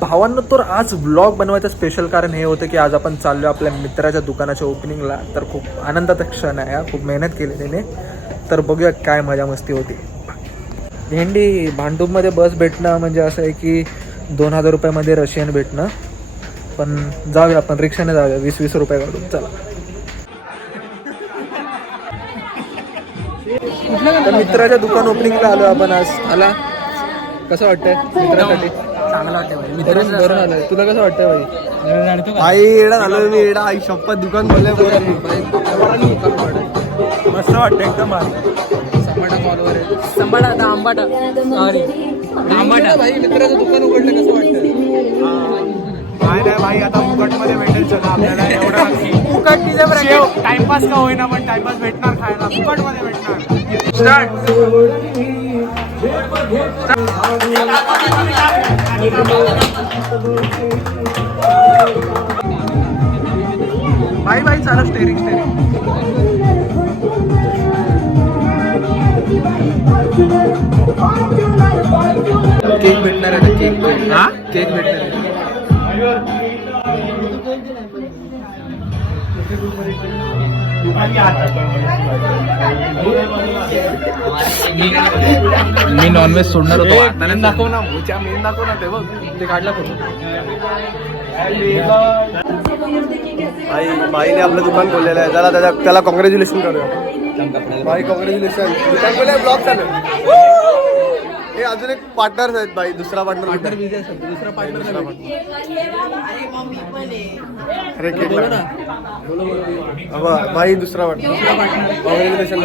भावांनो, तर आज व्लॉग बनवायचं स्पेशल कारण हे होतं की आज आपण चाललो आपल्या मित्राच्या दुकानाच्या ओपनिंगला. तर खूप आनंदाचा क्षण आहे, खूप मेहनत केली त्याने. तर बघूया काय मजा मस्ती होती. भेंडी भांडूपमध्ये बस भेटणं म्हणजे असं आहे की 2000 रुपयामध्ये रशियन भेटणं. पण जाऊया आपण रिक्षाने जाऊया, 20-20 रुपये काढून. चला. तर मित्राच्या दुकान ओपनिंगला आलो आपण आज. आला कसं वाटतंय मित्रासाठी? चांगला वाटतं भाई. भरून आलोय. तुला कसं वाटतंय भाई? आई येडा झालो मी, येडा आई शपथ दुकान बोलले मस्त वाटतं एकदम. संबाटा फॉलोवर आहे. संबाटा आता आंबाटा आंबाटा भाई मित्राचं दुकान उघडलं कसं वाटतं? काय नाही भाई, आता फुकटमध्ये भेटेल सगळं आपल्याला. एवढं टाइमपास का होईना पण टाइमपास भेटणार खायला, फुकटमध्ये भेटणार. भाई भाई चालू स्टेरिंग केक भेटणार आहे. केक केक भेटणार आहे. मी नॉनव्हेज सोडणार होतो. दाखव ना मेन दाखव ना. ते बघ ते काढला फोटो. भाईने आपलं दुकान खोललेलं आहे. त्याला कॉंग्रॅच्युलेशन करूया भाई. कॉंग्रॅच्युलेशन. दुकान खोलले, ब्लॉग चालू. हे अजून एक पार्टनर्स आहेत भाई. दुसरा पार्टनर दुसरा पार्टनर अरे केक ना भाई. दुसरा पार्टनर कॉंग्रॅच्युलेशन.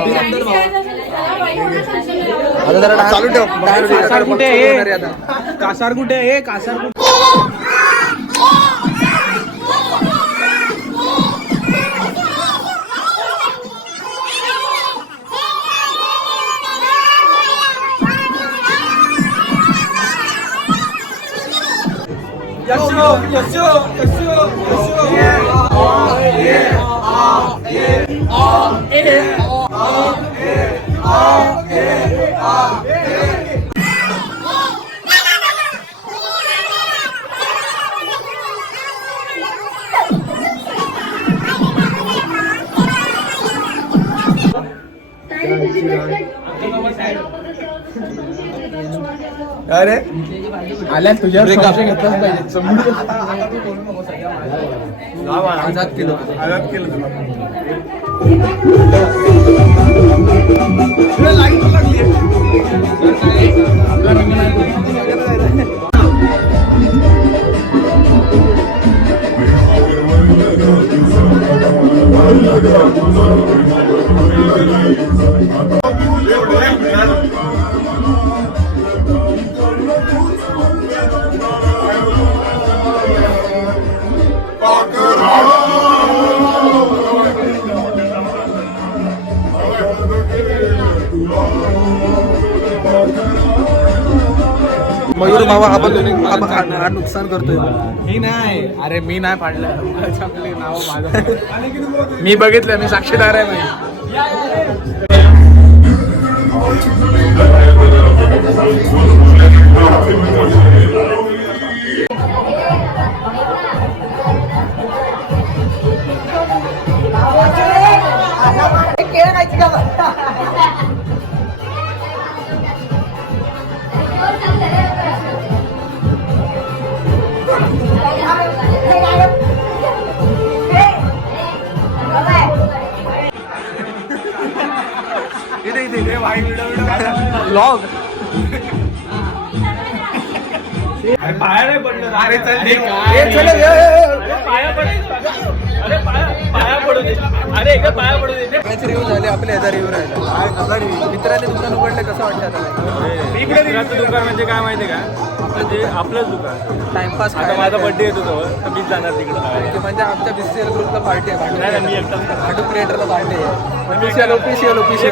आता जरा चालू ठेव. कासार कुठे आहे? कासार कुठे आहे? कासार कुठे? अरे आल्या तुझ्या घेतलाच पाहिजे. आजाद केलं तुला लाईट लागली. मयूर भावा हा नुकसान करतोय. मी नाही. अरे मी नाही फाडलं. नाव माझं मी बघितलं. मी साक्षीदार आहे भाई. ब्लॉग पाया नाही पडलं. अरे चल पाया पडू दे. अरे इकडे पाया पडू दे. काहीच रिव्ह्यू झाले आपल्या ह्याचा रिव्ह्यू राहिला. मित्राने दुकान उघडलं कसं वाटतं आता? इकडे दुकान म्हणजे काय माहिती का? आपलं आपलंच दुकान. टाइमपास आता माझा बर्थडे येतो तो तर मीच जाणार तिकडे खायला. म्हणजे आमच्या बीसीएल ग्रुपला पार्टी आहे नाही नाही, मी एकटाच करणार. भांडू क्रिएटरला पार्टी आहे ऑफिशियल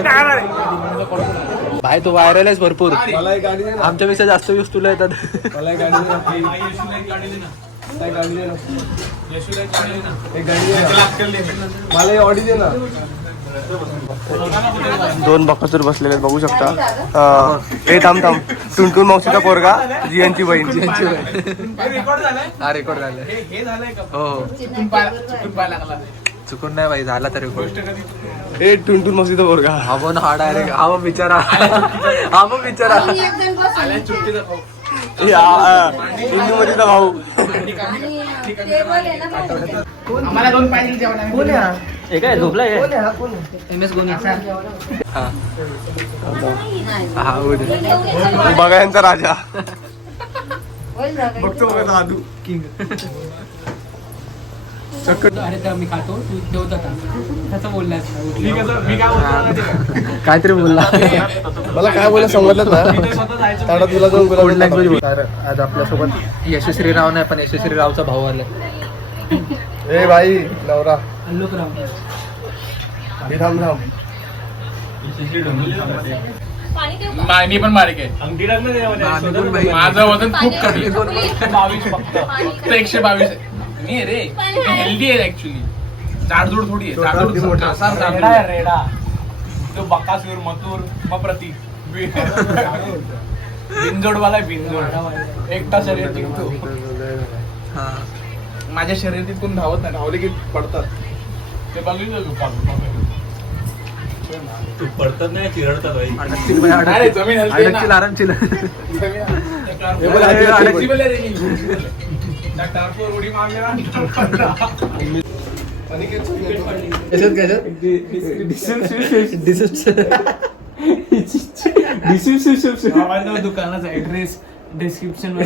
भाई तू व्हायरल आहेस भरपूर मला एक गाडी दे ना. आमच्यापेक्षा जास्त व्ह्यूज तुला येतात मला एक गाडी दे ना. एक गाडी दे ना. एक गाडी दे ना. मला एक ऑडी दे ना. 2 बकासूर बसलेले आहेत, बघू शकता. हे थांब टुनटुन मावशीचा पोरगा जियांची बहीण. हा रेकॉर्ड झालाय हो चुकून नाही भाई झाला तर रेकॉर्ड हे टुनटुन मावशीचा पोरगा. हा पण हा डायरेक्ट हा पण बिचारा हिंदू मधीचा भाऊ. आम्हाला 2 पाहिजे जेवण. हे काय झोपलाय MS गोनी हा बघा यांचा राजा. बघतो बघा दादू किंग अरे तर मी खातो तू ठेवत होता त्याचं बोललास काहीतरी बोलला मला काय बोला समजलं ना तुला जाऊन कोड लँग्वेज बोल आज आपल्यासोबत यशस्वी राव नाही पण यशस्वी रावचा भाऊ आलाय ए भाई नवरा लोक राम थांब थांब. मी पण बारीक आहे. माझं वजन खूप कमी 22 फक्त 122 आहे. मी रे हेल्दी आहे ऍक्च्युली. जाडजूड थोडी आहे. जाडजूड रेडा तो बकासूर मथुर मग प्रतीक बिनजोडवाला बिनजोड एकटा शर्यत जिंकतो. हा माझ्या शर्यतीत कोण धावत नाही. धावले की पडतात ते बघितलं तू पडतात नाही चिरडतात भाई. अडकतील बाई, अरे जमीन हलते ना. अडकतील आरामशील हे बोला, हाती हाती बोल. उडी मारलेला दुकानाचा ऍड्रेस डिस्क्रिप्शन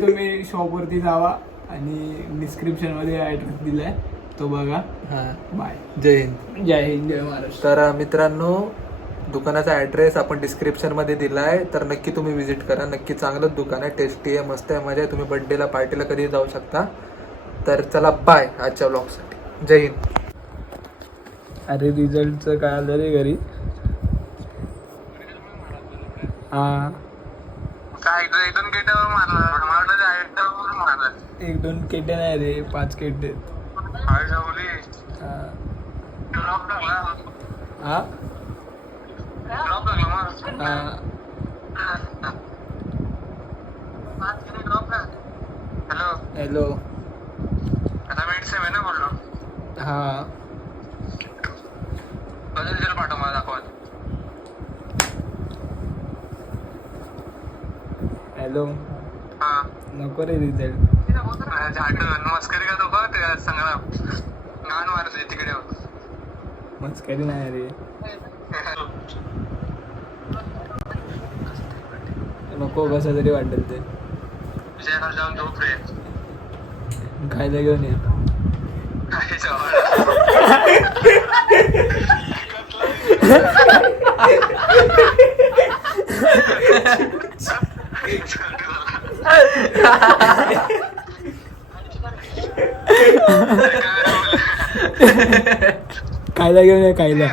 तुम्ही शॉप वरती जावा आणि डिस्क्रिप्शन मध्ये ऍड्रेस दिलाय तो बघा. हा बाय. जय हिंद जय हिंद जय महाराष्ट्र. तर मित्रांनो दुकानाचा ॲड्रेस आपण डिस्क्रिप्शनमध्ये दिला आहे तर नक्की तुम्ही व्हिजिट करा. नक्की चांगलंच दुकान आहे, टेस्टी आहे, मस्त आहे, मजा आहे. तुम्ही बड्डेला पार्टीला कधी जाऊ शकता. तर चला बाय आजच्या ब्लॉगसाठी. जय हिंद. अरे रिझल्टचं काय आलं रे घरी. हा काय 1-2 केटावर मारला 1-2 केटे नाही रे 5 केटे. हा हॅलो आता वेट सेम आहे ना बोललो. हा रिझल्ट पाठव मला दाखवा. हॅलो हा नको रे रिझल्ट. झाटून मस्करी का तो ते सांगा गाण मारत तिकडे मस्करी नाही रे. नको कसं तरी वाटेल ते. तुझ्या जाऊन झोप रे. खायला घेऊन ये. खायला घेऊन ये खायला.